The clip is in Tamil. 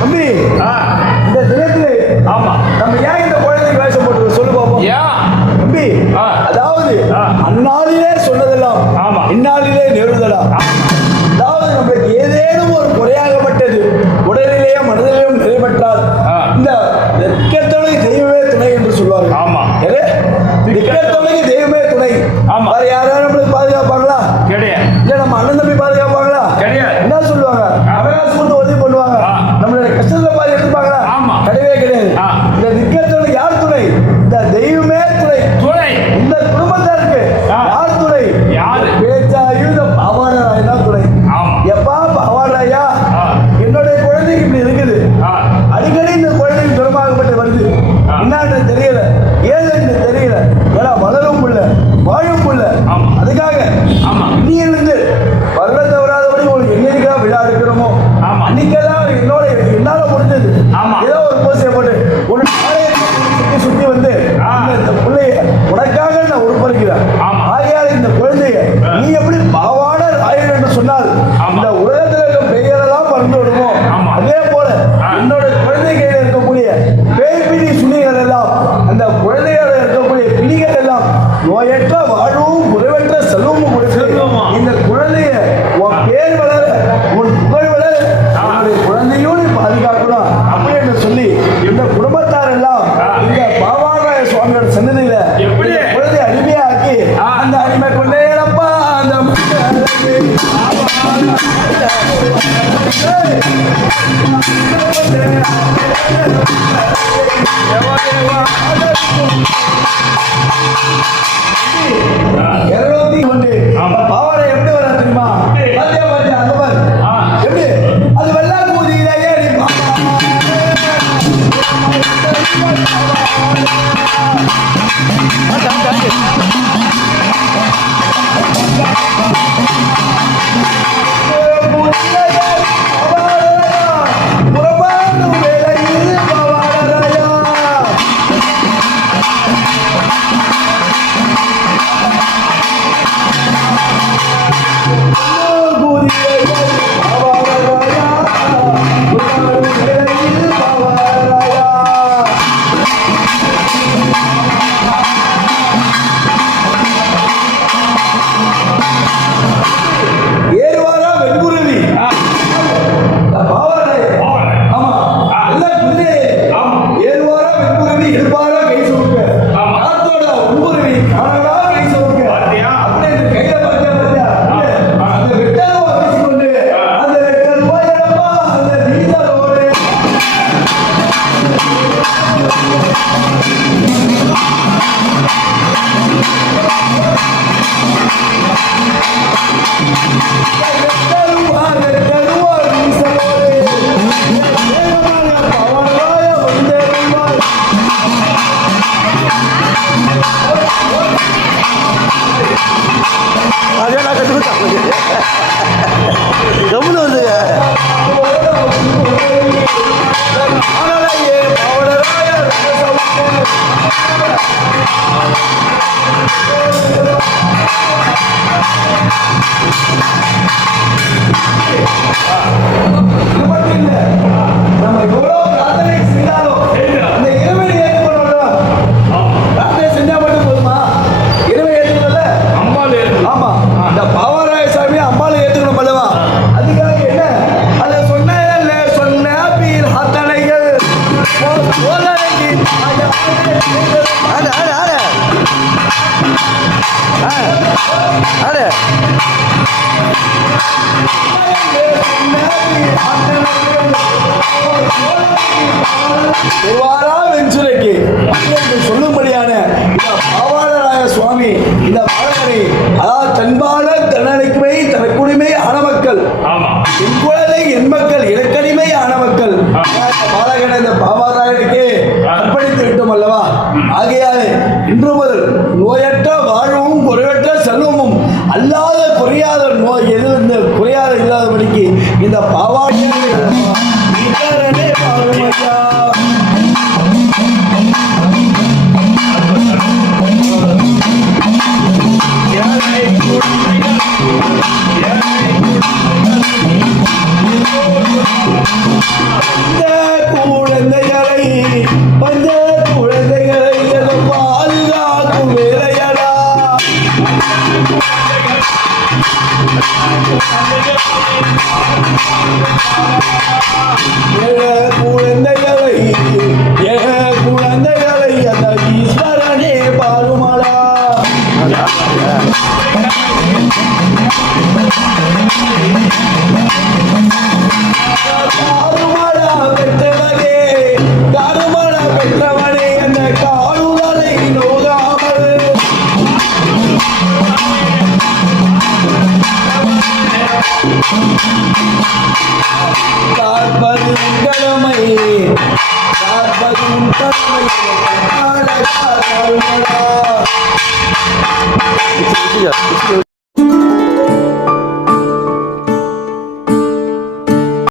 தம்பி, இந்த தினத்திலே ஆமா நம்ம ஏன் இந்த குழந்தைக்கு வேஷம் போட்டு சொல்லு பாப்போம். தம்பி, அதாவது அந்நாளிலே சொன்னதெல்லாம் ஆமா இந்நாளிலே நேருதலா. அதாவது நம்மளுக்கு ஏதேனும் ஒரு குறையாகப்பட்டது உடலிலேயே மனதிலேயும் நிறைவேற்றால் இந்த திக்கத்தொழுகை தெய்வமே துணை என்று சொல்வார்கள். ஆமா, திக்கத்தொழுகை தெய்வமே துணை. ஆமா, வேற யாராவது நம்மளுக்கு பாதுகாப்பாங்களா? கிடையாது. இல்ல நம்ம அண்ணன் தம்பி பாதுகாப்பாங்களா? கிடையாது. என்ன சொல்லுவாங்க? அவகாசம் கொடுத்து உதவி பண்ணுவாங்க. நம்மளுடைய கஷ்டத்துல பாதி எடுத்துப்பாங்களா? ஆமா, கிடையவே கிடையாது. இந்த திக்கத்தொழுகை யார் துணை? இந்த தெய்வமே துணை. துணை இந்த குடும்பத்தாருக்கு யார் துணை? யாரு? பேச்சாயும் இந்த பாவாடராயா தான் துணை. எப்பா பாவாடராயா, என்னுடைய குழந்தைக்கு இப்படி இருக்குது, அடிக்கடி இந்த குழந்தைக்கு சுரமாகப்பட்டு வருது, என்னன்னு தெரியல, ஏதுன்னு தெரியல, ஏன்னா வளரும் புள்ள வாழும் புள்ள. அதுக்காக இன்னிலிருந்து வருடத்தை வராதபடி உங்களுக்கு என்னைக்கெல்லாம் விழா எடுக்கிறோமோ அன்னைக்கெல்லாம் என்னோட என்னால முடிஞ்சது ஏதோ ஒரு பூசையை போட்டு ஒரு சுத்தி வந்து இந்த பிள்ளைய உனக்காக நான் உருப்பறிக்கிறேன். ஆகையால் இந்த குழந்தைய நீ எப்படி பாவாட ராயன் என்று சொன்னால் இந்த உலகத்தில் இருக்க பெயரெல்லாம் பறந்து விடுமோ, அதே போல என்னோட குழந்தை கையில் இருக்கக்கூடிய பேய்பிடி சுனிகள் எல்லாம், அந்த குழந்தையோட இருக்கக்கூடிய பிடிகள் எல்லாம் நோயற்ற வாழ்வும் குறைவற்ற செல்வமும் கொடுத்து இந்த குழந்தைய உன் பேர் வளர உன் புகழ் வளர என்னுடைய குழந்தையோடு பாதுகாக்கணும் அப்படி என்று சொல்லி இந்த குடும்பத்தார் எல்லாம் இந்த பாவாடராய சுவாமியோட சன்னதியில குழந்தைய அடிமையாக்கி அந்த அடிமை கொண்டேனப்பா அந்த பாவாடை எப்படி வர தெரியுமா? அந்த மாதிரி எப்படி அது வெள்ளா கூதியிலேயே சொல்லும்படியான பாவாடராய சுவாமி இந்த பாடகரை இந்த பாவாடியை ஈஸ்வரனே பாருமையா. குழந்தைகளை பஞ்ச குழந்தைகளை பாதுகாக்கும் வேலையடா. குழந்தைகளை குழந்தைகளை அந்த ஈஸ்வரனே பாருமாடா. காருமாடா பெற்றவனே காருமாடா பெற்றவனே அந்த காருதலை நோகாமல் காப்பது கடமை காப்பது கடமை.